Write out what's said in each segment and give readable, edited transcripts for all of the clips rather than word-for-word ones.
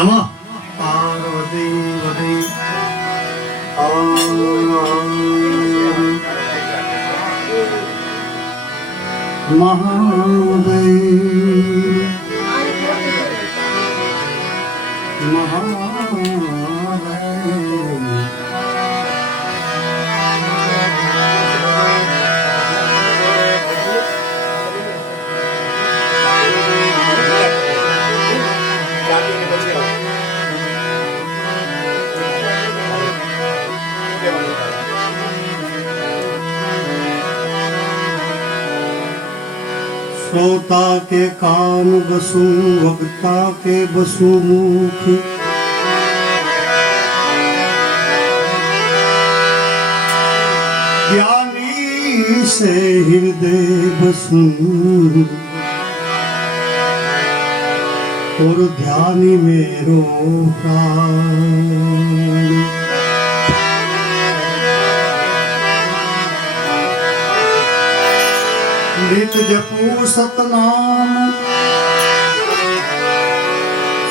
नमः पार्वती वती महादेव श्रोता के कान बसु वक्ता के बसु मुख ज्ञानी से हृदय बसु और ध्यानी मेरो प्राण नित जपू सतनाम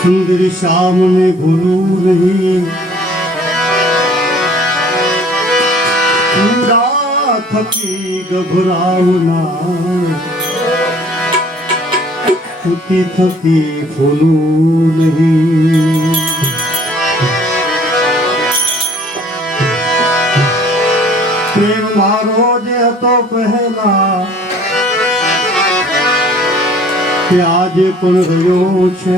सुंदर श्याम में भूलू नहीं पूरा थकी घबरावना थकी थकी फूलू नहीं प्रेम मारो जे तो पहला કે આજે પણ રહ્યો છે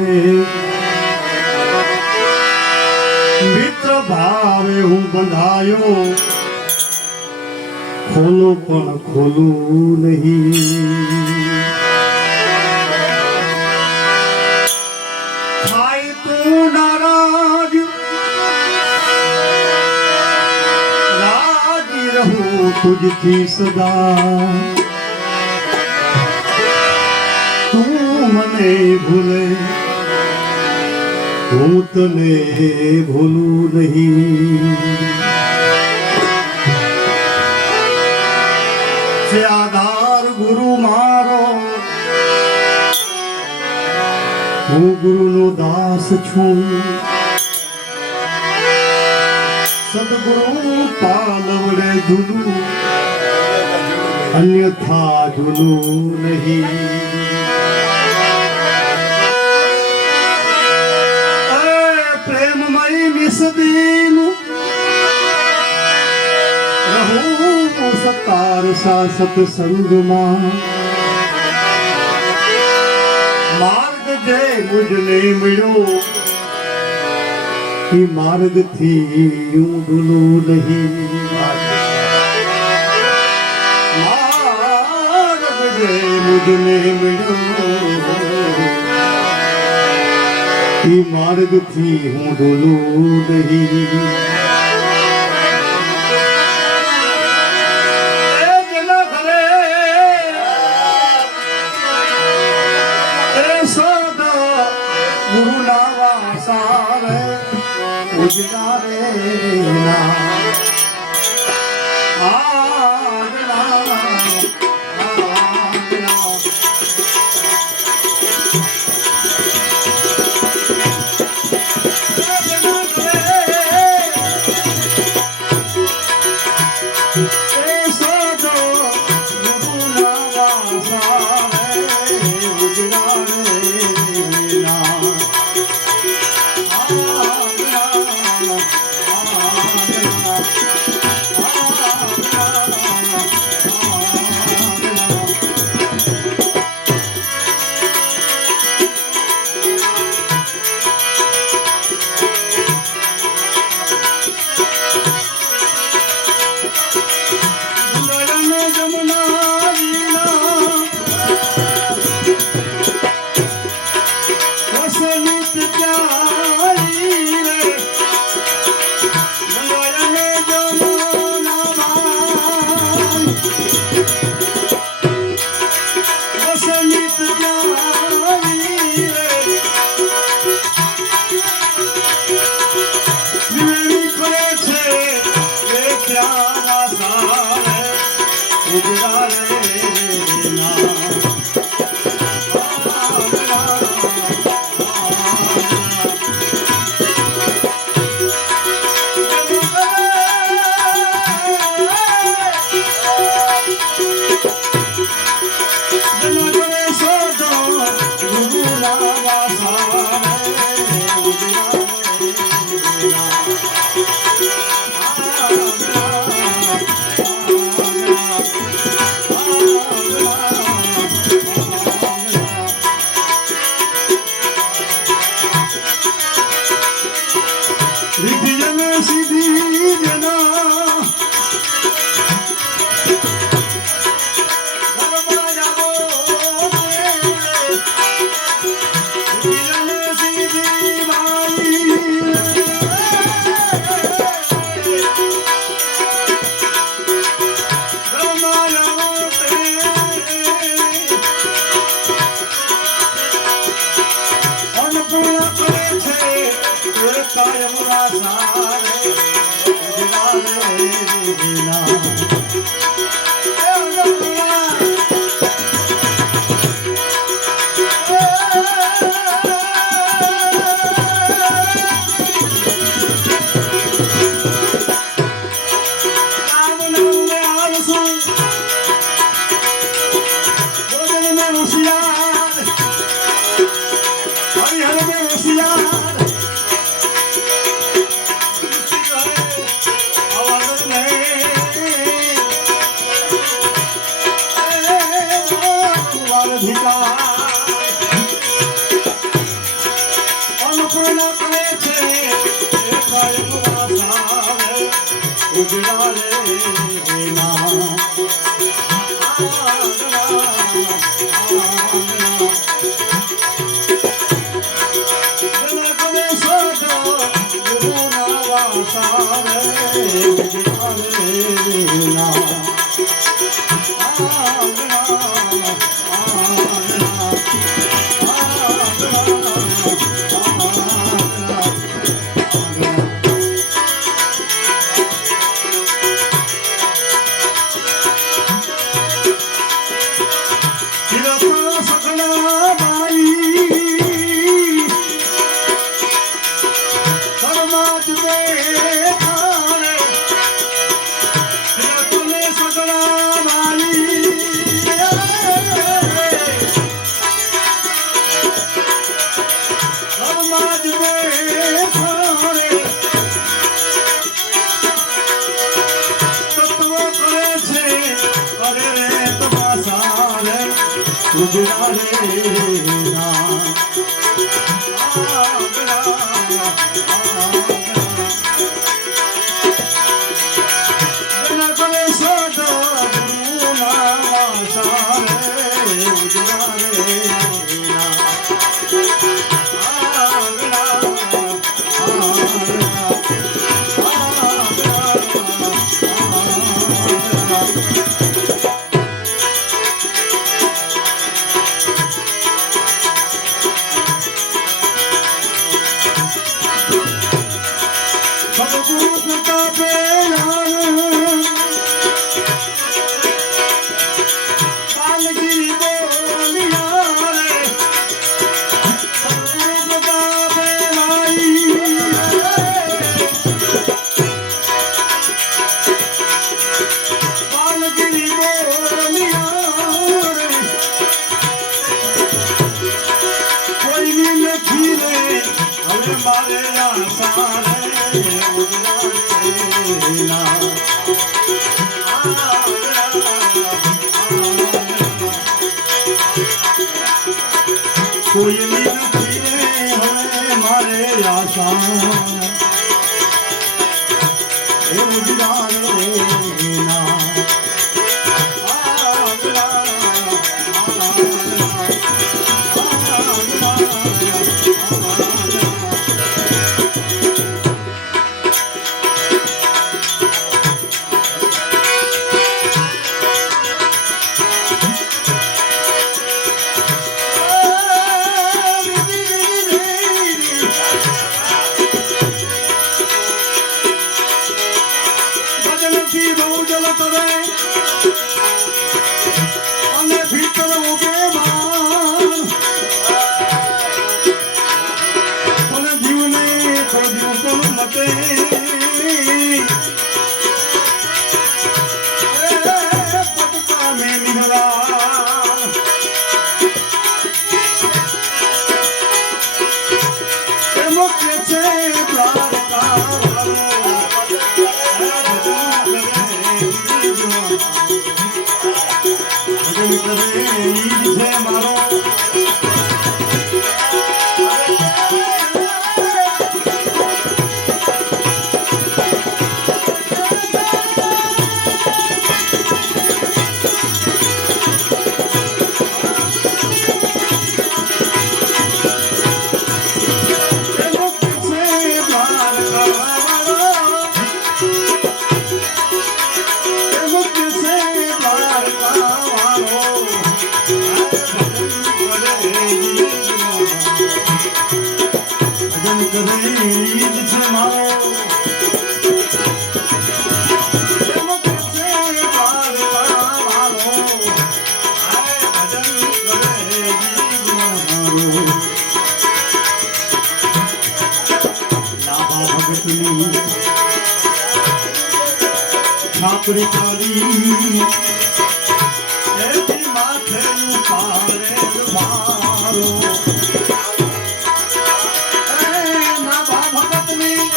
મિત્ર ભાવે હું બંધાયો ખોલો પણ ખોલું નહીં થાય તું નારાજ રાજી રહું તુજથી સદા મને ભૂલે હું તને ભૂલું નહીં છે આધાર ગુરુ મારો હું ગુરુનો દાસ છું સદગુરુ પાલવડે ઝૂલું અન્યથા ઝૂલું નહીં दिन रहूं सतार सा सत्संगમાં માર્ગ જે મુજને મળ્યો એ માર્ગથી હું ભૂલું નહીં માર્ગ જે મુજને મળ્યો એ માર્ગથી હું ડોલું નહીં જેના ઘરે સદા ગુરુના વાસા રે ઉજળા રે ના કાયમના સારે ઉજળાવે વિના કોઈ નથી હવે મારે આશા એ ઉજળાવે ના મારો લાભા ભગતની છાપરી કાઢી એથી માથે ઉપાડે મારો લાભા ભગતની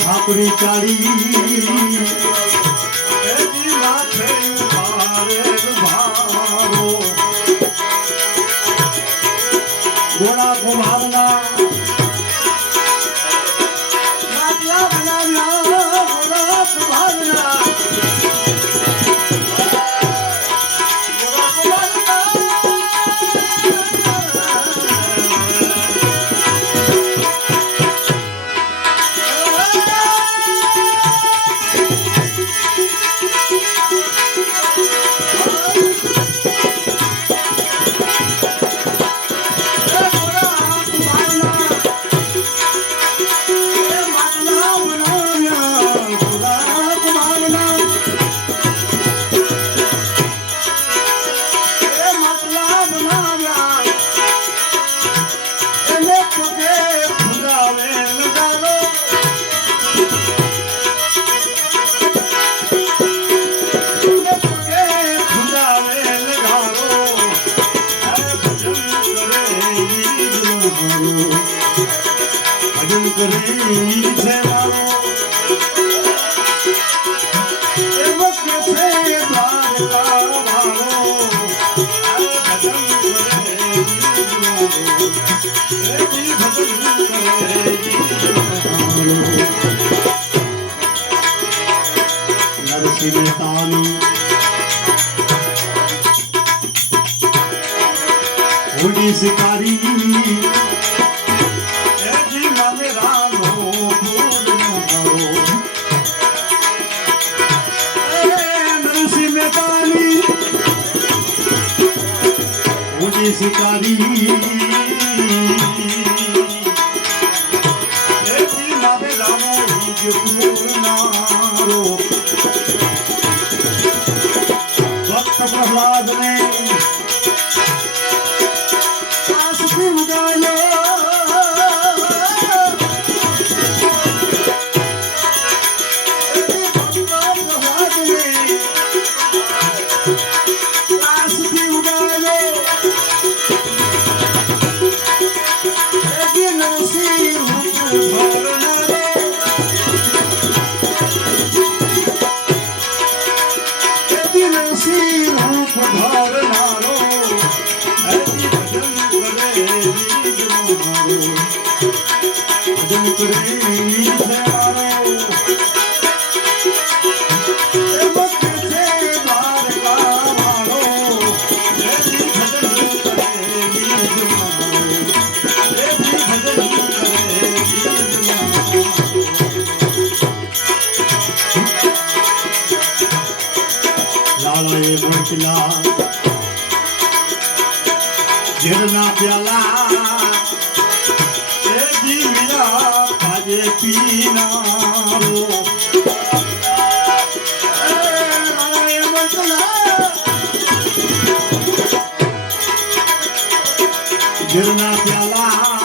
છાપરી કાઢી એથી માથે ઉપાડે મારો ગોળા કુમારના માટલા બનાવ્યા ગોળા કુમારના ભજન કરે છે મારો એવો કે છે દ્વારકા વાળો ભજન કરે નરસિંહ મહેતાની હોડી શિકારી શિકારી એથી મારે રામો પૂર્ણારો ભક્ત પ્રહલાદને આસથી ઉડાયો ભક્ત પ્રહલાદને આસથી ઉડાયો લાલાએ મોકલા ઝેરના પ્યાલા એ જીરા આજે પીનારો લાલાએ મોકલા ઝેરના પ્યાલા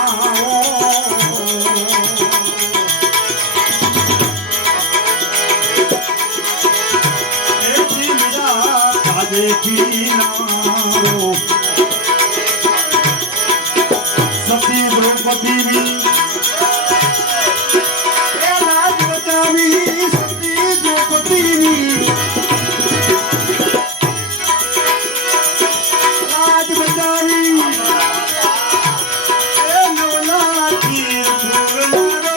પીનારો સતી દ્રૌપદીની એ લાજ બતાવી સતી દ્રૌપદીની લાજ બતાવી એ નવલાથી પૂરનારો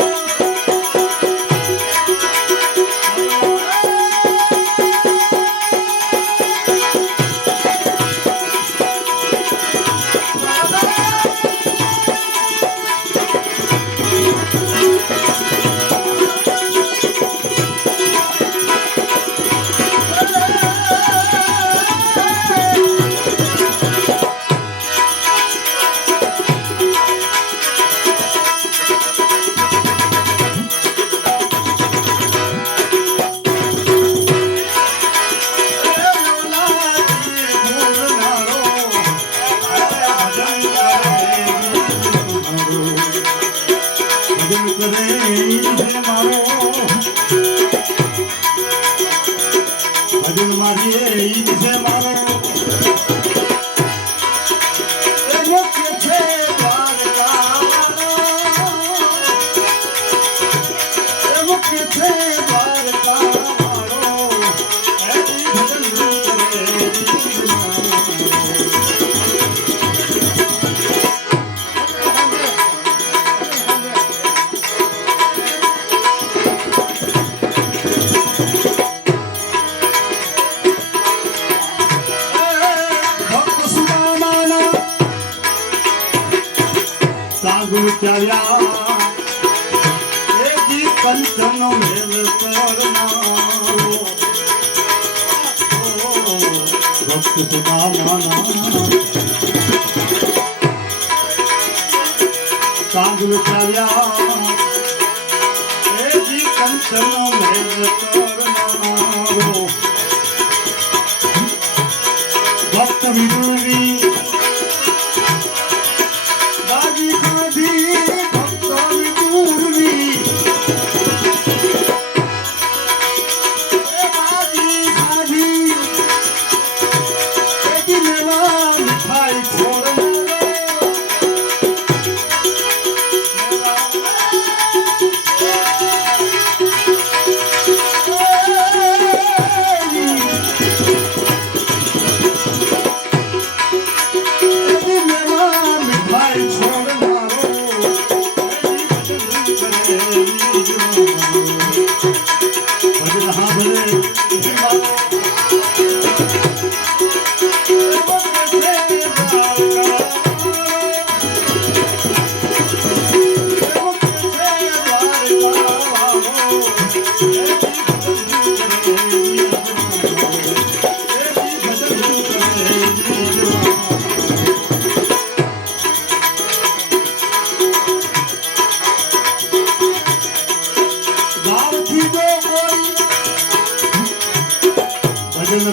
મારો ભજન મારીએ ઈ છે મારો મુખ્ય છે દ્વારકા મુખ્ય છે દ્વારકા ચાલ્યા એ જી કંચનો મેલ કરનારો ભક્ત સુદામાના સાંગલ ચાલ્યા એ જી કંચનો મેલ કરનારો ભક્ત વિદુરી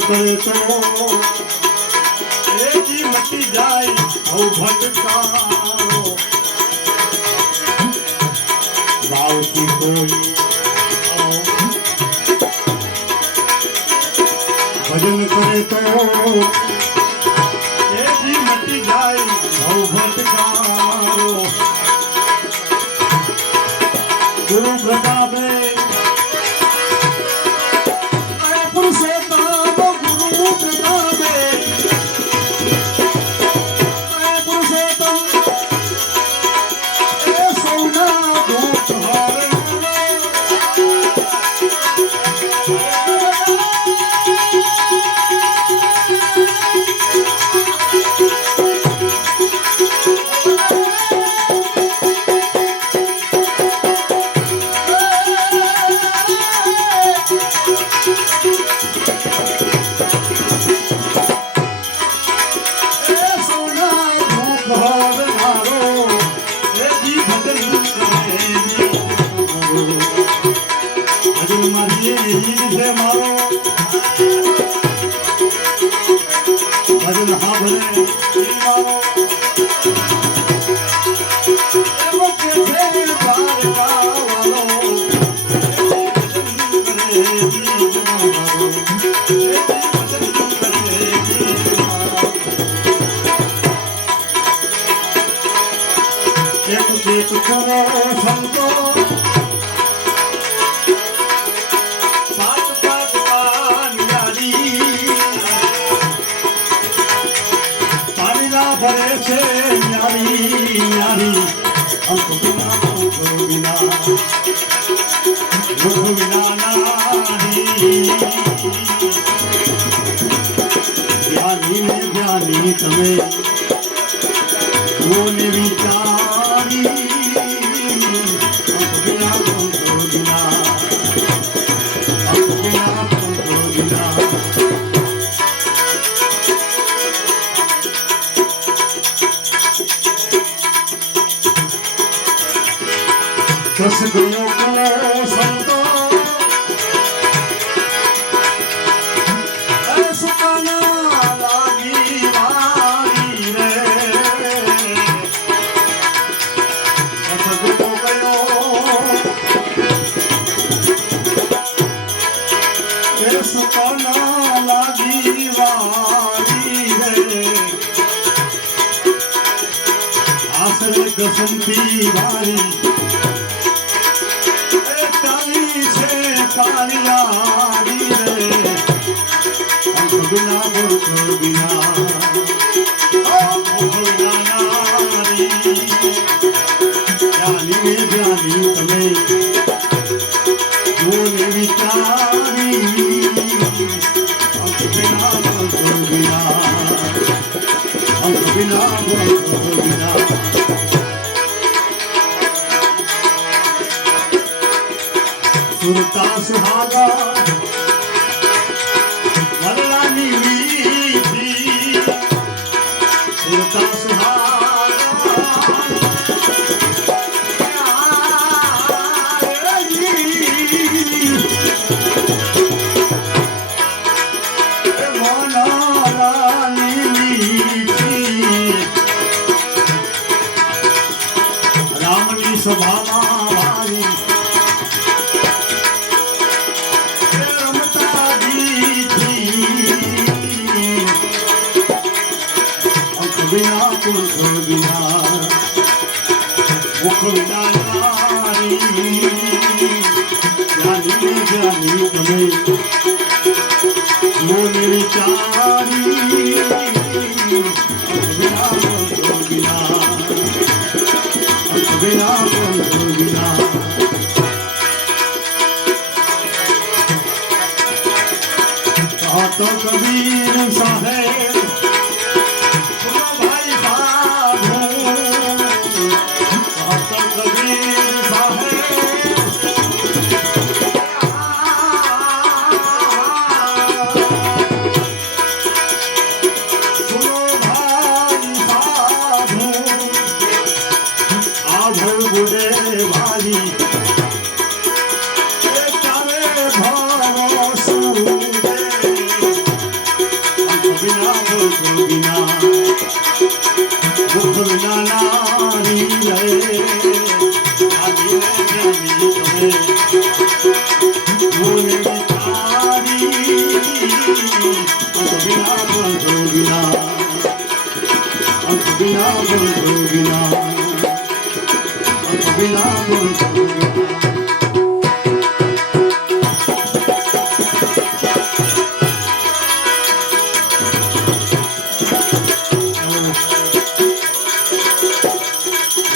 કરે તો એજી મટી જાય હઉ ભટકારો ભાવથી કોઈ ભજન કરે તો એજી મટી જાય હઉ ભટકારો ગુરુ પ્રતાપે ભજન સાંભળે એક કરો સંતો ભરે છે ન્યારી ન્યારી અંક વિના નારી જ્ઞાની ને જ્ઞાની તમે બોલે વિચારી અંક વિના દસ ગુણો સંતો સુકાના લાગી વારી રે સદગુણો ગયો દસમથી વારી તારી છે તારી રે અંકબિના બોલબિના જાની તમે બોલે વિચારી અંકબિના બોલબિના અંકબિના બોલબિના સુરતા સુહાગા વરલાની વીથી સુરતા સુહાગા મોનાલાની વીથી રામની સભામાં વારી बिना कुल बिना मुख बिना नारी जानी जानी तुम्हें मोने विचारी बिना बिना बिना बिना कहा तो कबीर साहेब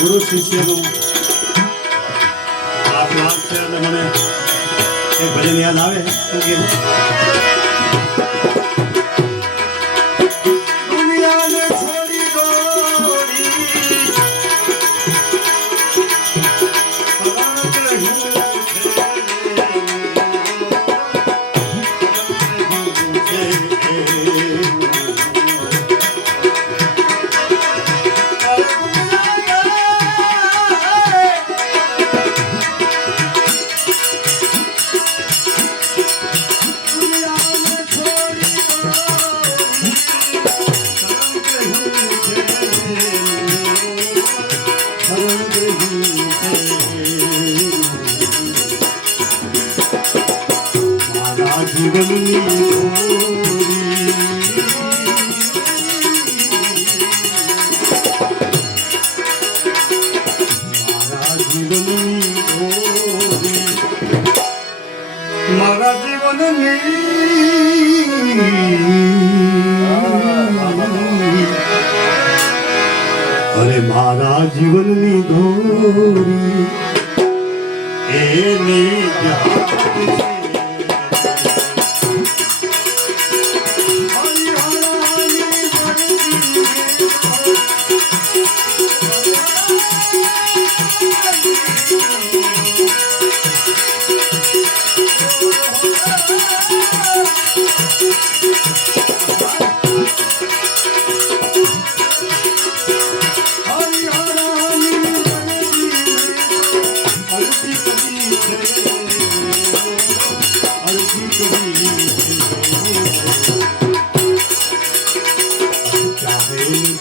ગુરુ શિષ્યનું આ ક્લાસ છે અને મને એક ભજન યાદ આવે દુનિયાને છોડી દોડી સદાનંદ રહ્યું મારા જીવનની અરે મારા જીવનની દોરી એની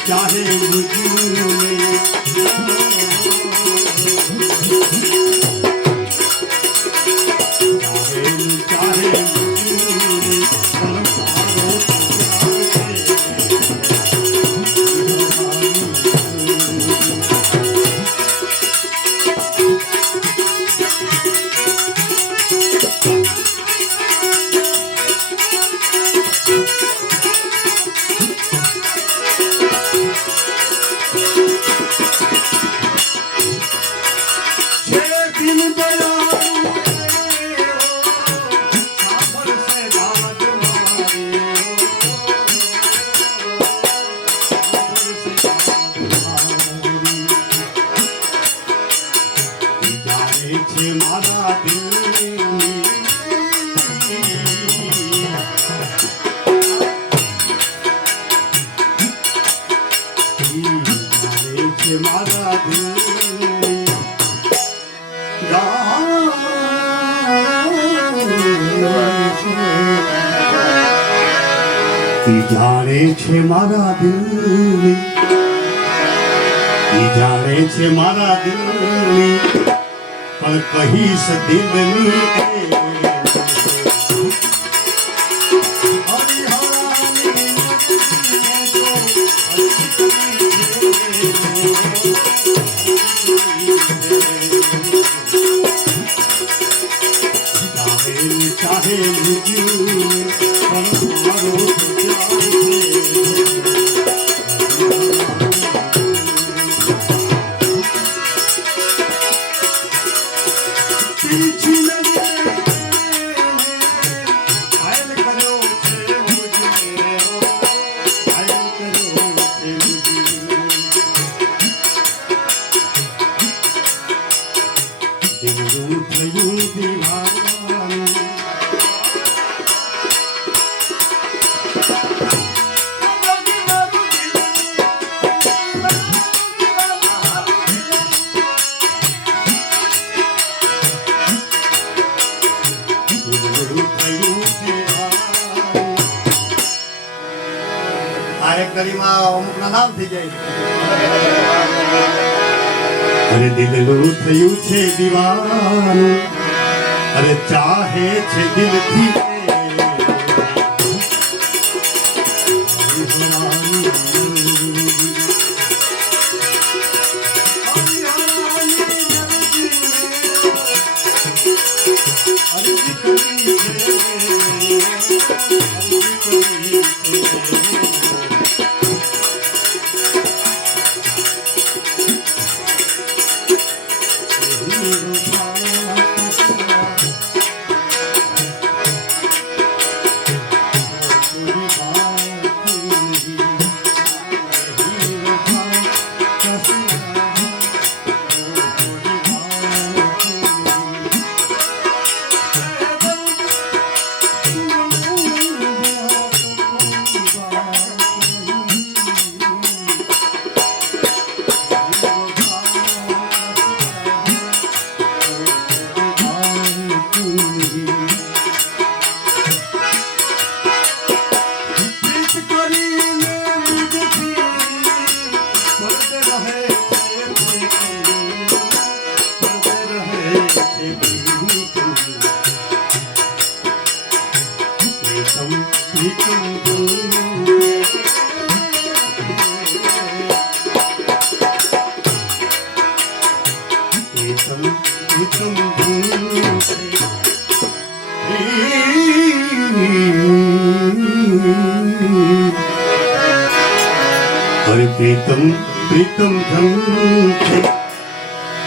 चाहे જાણે છે મારા દિલની જાણે છે મારા દિલની જાણે છે મારા દિલની પણ કહીશ દિલની ચાહે અરે દિલનું થયું છે દીવાનું અરે ચાહે છે દિલથી प्रीतम प्रीतम धन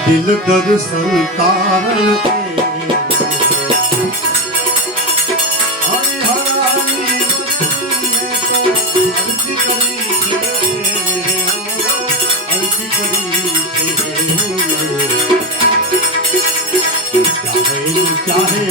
दिल दर्शन कारण चाहे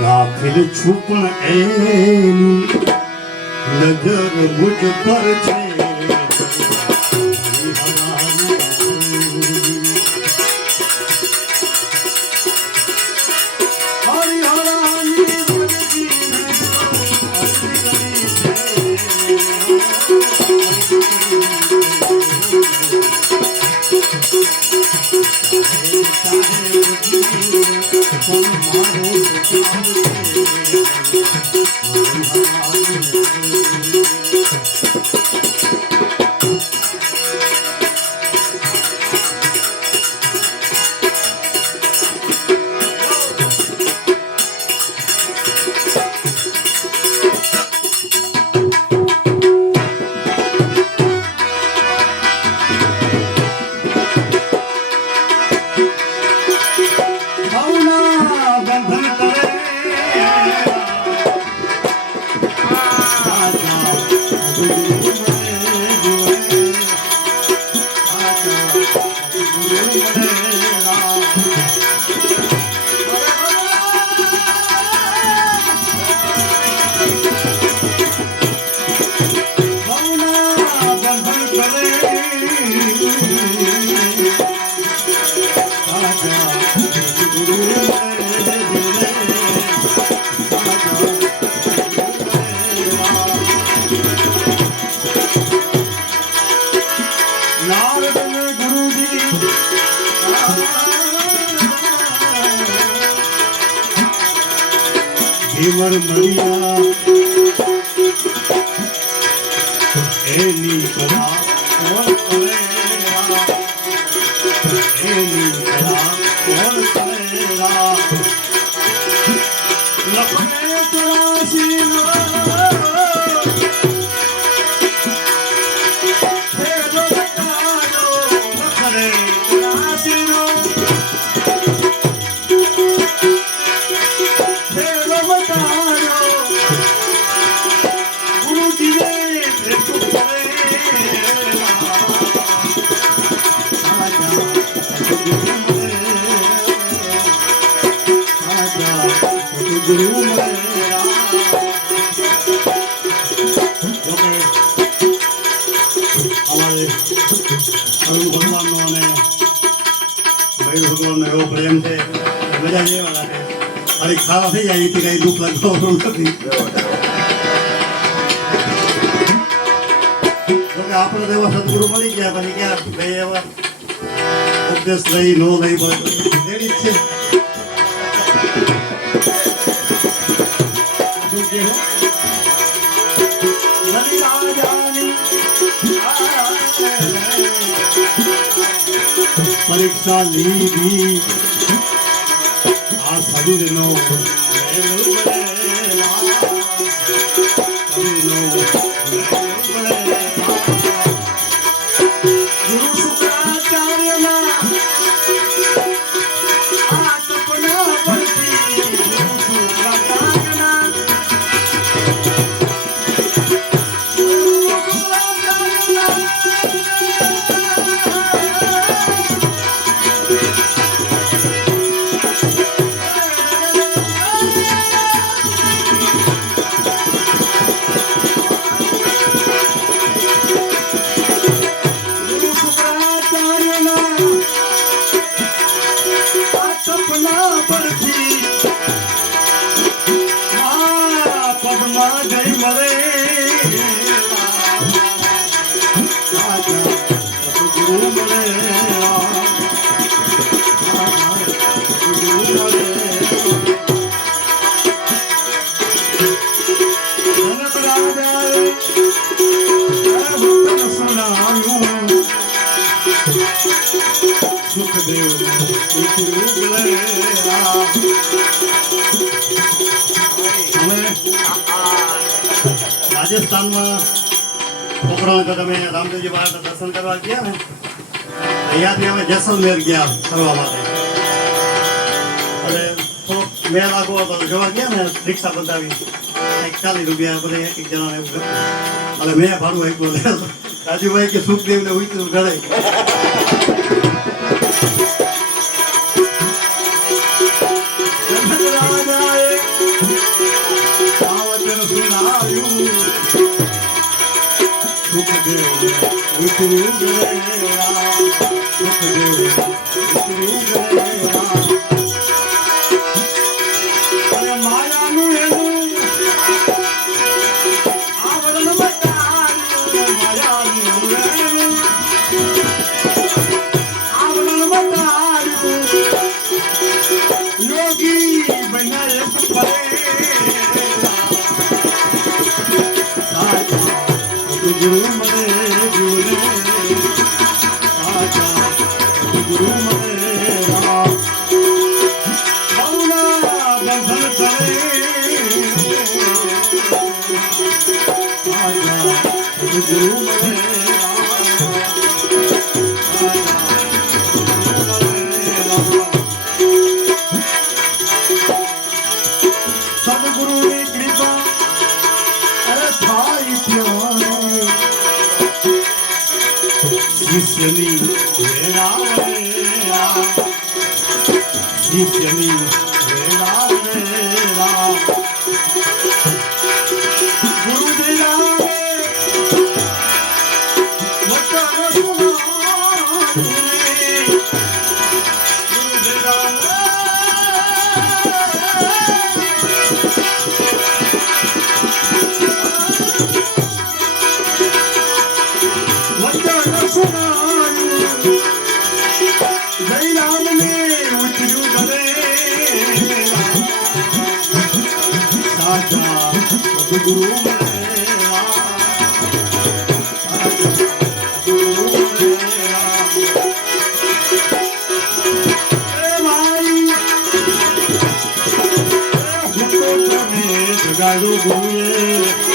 ગાફિલ છુપણ એની નજર મુજ પર છે હિમર મળ્યા એની કલા કોણ કરેલા એની કલા કોણ કરેલા લખને તુલસી એવો પ્રેમ છે મજા જેવા લાગે અરે ખાવા થઈ જાય એથી કઈ દુઃખ લાગતું નથી આપણે તો એવા સદગુરુ મળી ગયા પછી ક્યાં ભાઈ એવા ઉપદેશ લઈ નો લઈ પડે એવી જ છે પરીક્ષા લીધી આ શરીરનો ગુરુ શુક્રાચાર્યના આ તપના પરથી ગુરુ શુક્રાચાર્યના રાજસ્થાનમાં પોખરણ તમે રામદેવજી મહારાજના દર્શન કરવા ગયા ને અહીંયાથી અમે જેસલમેર ગયા ફરવા માટે અને થોડોક મેળ આગો હતો જોવા ગયા ને રિક્ષા બંધાવી 40 રૂપિયા બધે એક જણાને એવું અને મેં ભાડું આપ્યું રાજુભાઈ કે સુખદેવને ઉતર્યું ઘરે રાજાએ આવતર સુનાવ્યું સુખદેવ ઉતર્યું ગયેલા સુખદેવ ઉતર્યું ગયેલા અને માયાનું એનું આવરણ બતાવ્યું માયાનું એનું આવરણ બતાવ્યું યોગી બનાય પરે ગુરુ મને ગુરુ આજા ગુરુ મને રામ બહુના બંધન ચલે આજા ગુરુ મને સદગુરુની કૃપા અરે થાય પ્યારો શિષ્યની વેળા શિષ્યની વેળા ગુરુદેવ ગુરુ જગાડો ગુરુએ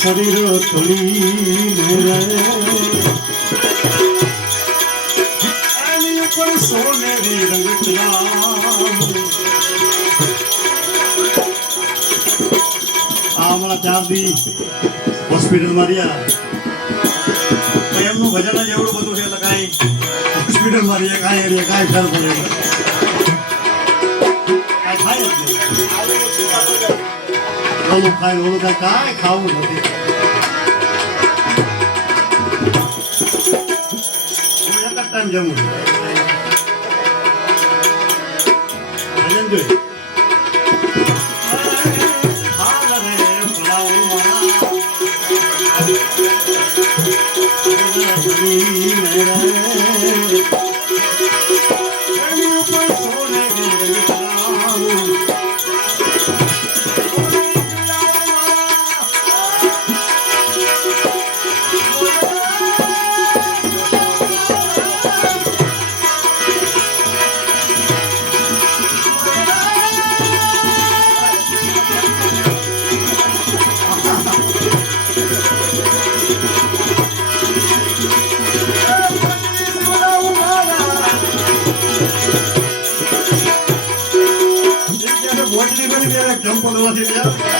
શરીર થોડી એની ઉપર સોનેરી રંગ હમણાં 4 દી હોસ્પિટલમાં રહ્યા એમનું ભજન જ એવડું બધું છે એટલે કાંઈ હોસ્પિટલમાં રહીએ કાંઈ ફેર પડે કાંઈ થાય જ નહીં ઓલું ખાય ઓલું ખાય કાંઈ ખાવું નથી હું એક જ ટાઈમ જમું ભજન જોઈ જમ્પો નથી ગયા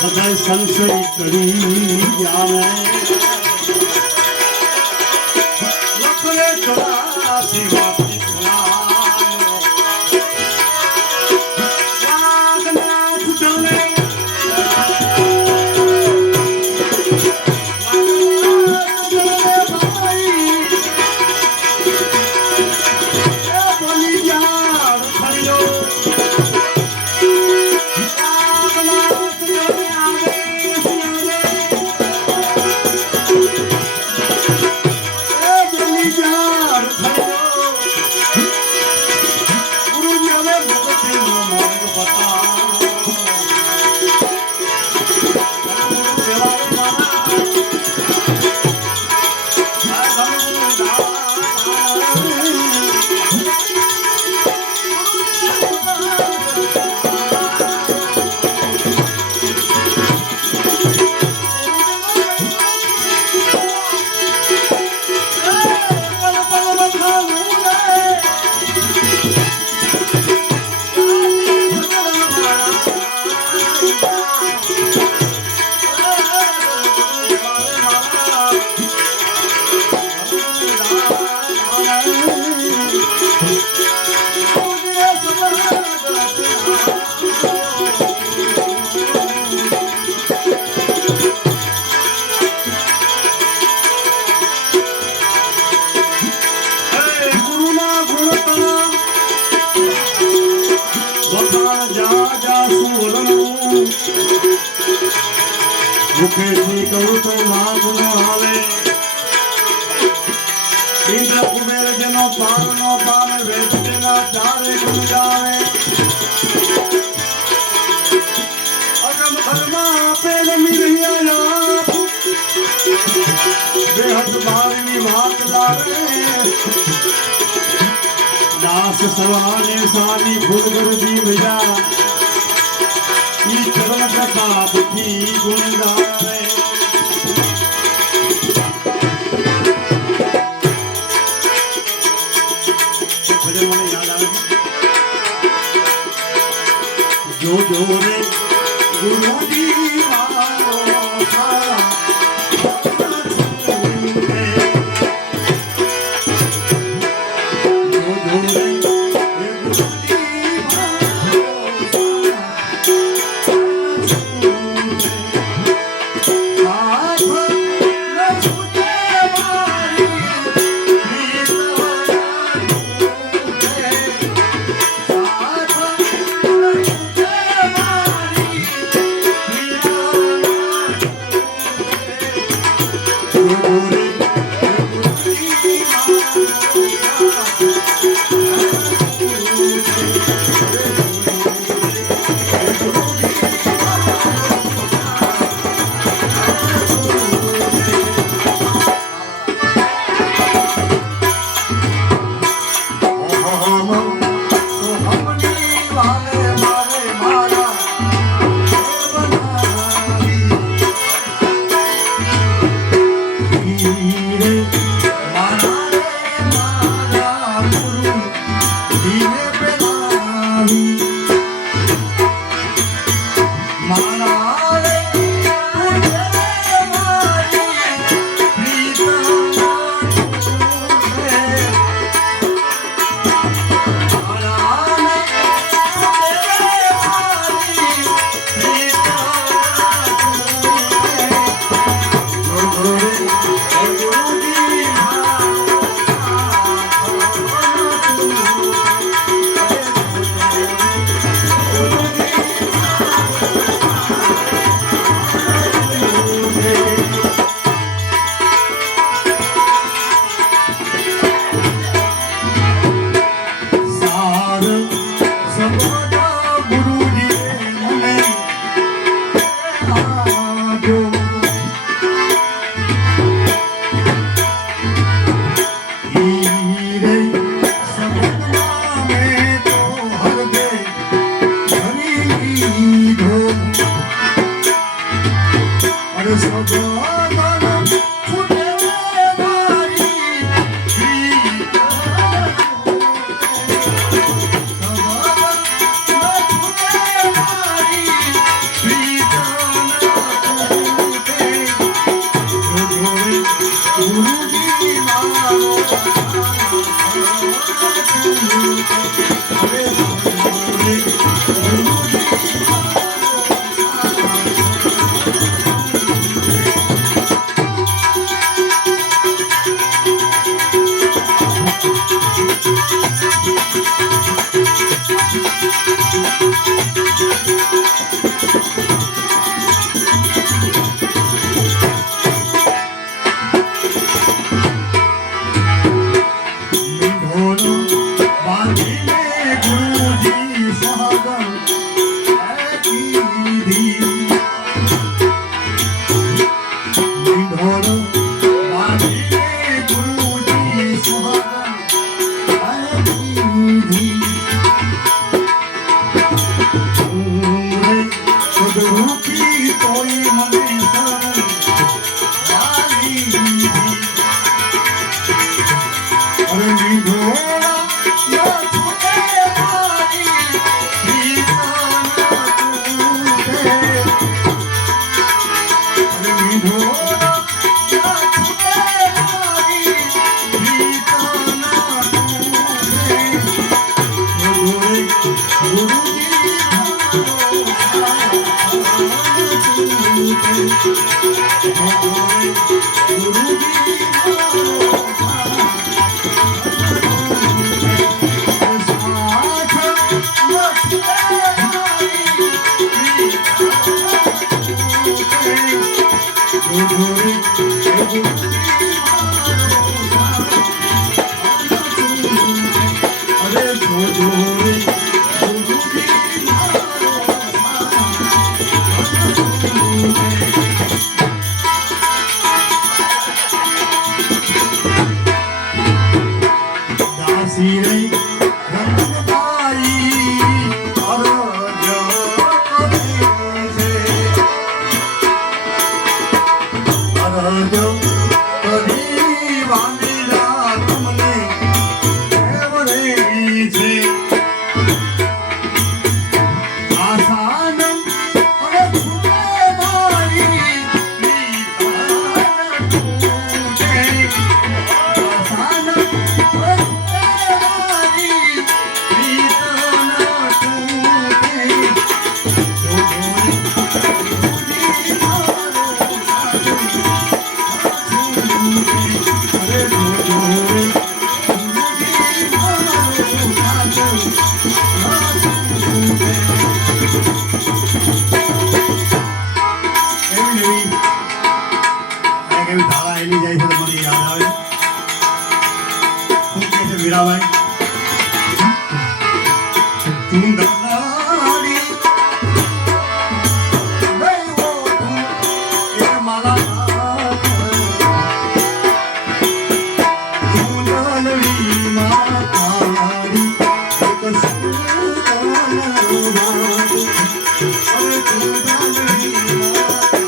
બધા સંશય કરી જાણે લખલે ચોરાસી વાતી મુખેથી કહું તો માગ ન આવે ઇન્દ્ર કુબેર જેનો પાર નો પાર વેદ તેના ચારે ગુણ ગાવે અગમ ઘરમાં આપે રમી રહ્યા બેહદ બારની વાત લાવે દાસ સવારે સાની ફૂલ ગરદી ભજા ઈ ચરણ પ્રતાપથી ગુણ ગાવે ભજન મને યાદ આવે જો જો રે ગુરુજી મારો સારા મીરાબાઈ તું દલાડી ગયો તું એ મારા તું લાલડી માતારી એક સુતાના હવે તું લાલડી માતારી એક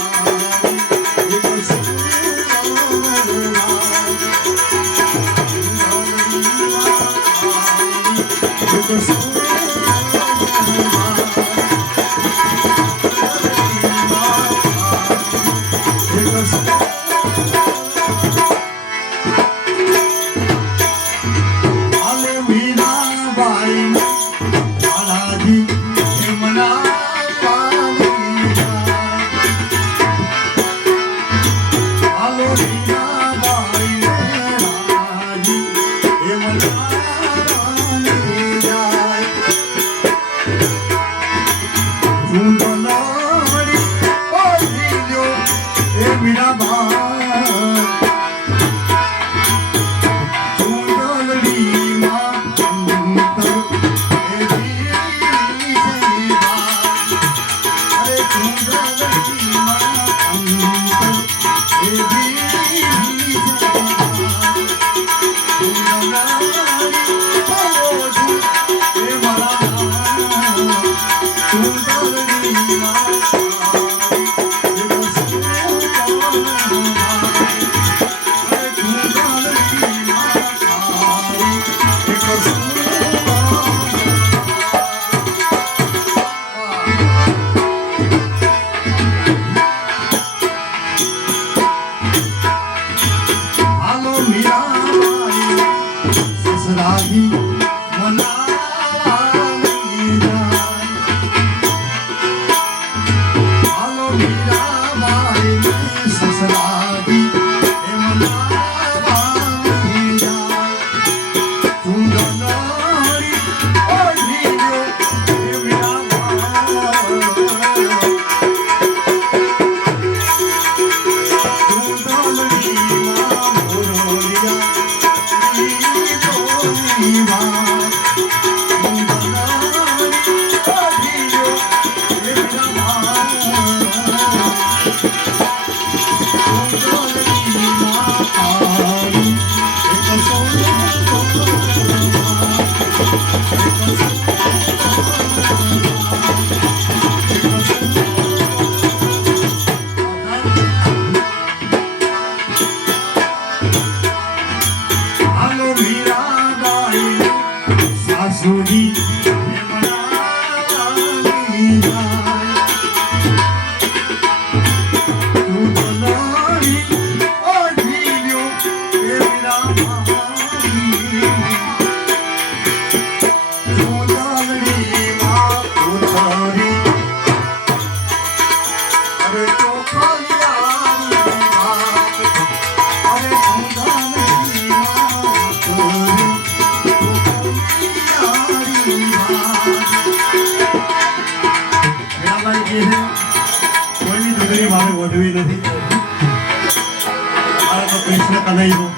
કૃષ્ણ કનૈયો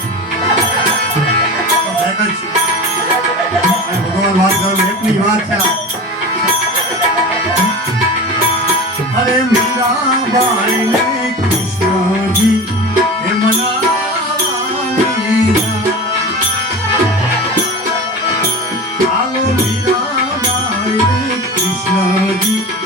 ભગવાન વાત કરું એટલી વાત છે અરે મીરાબાઈ ને કૃષ્ણજી એ મનાવાની હાલો મીરાબાઈ ને કૃષ્ણજી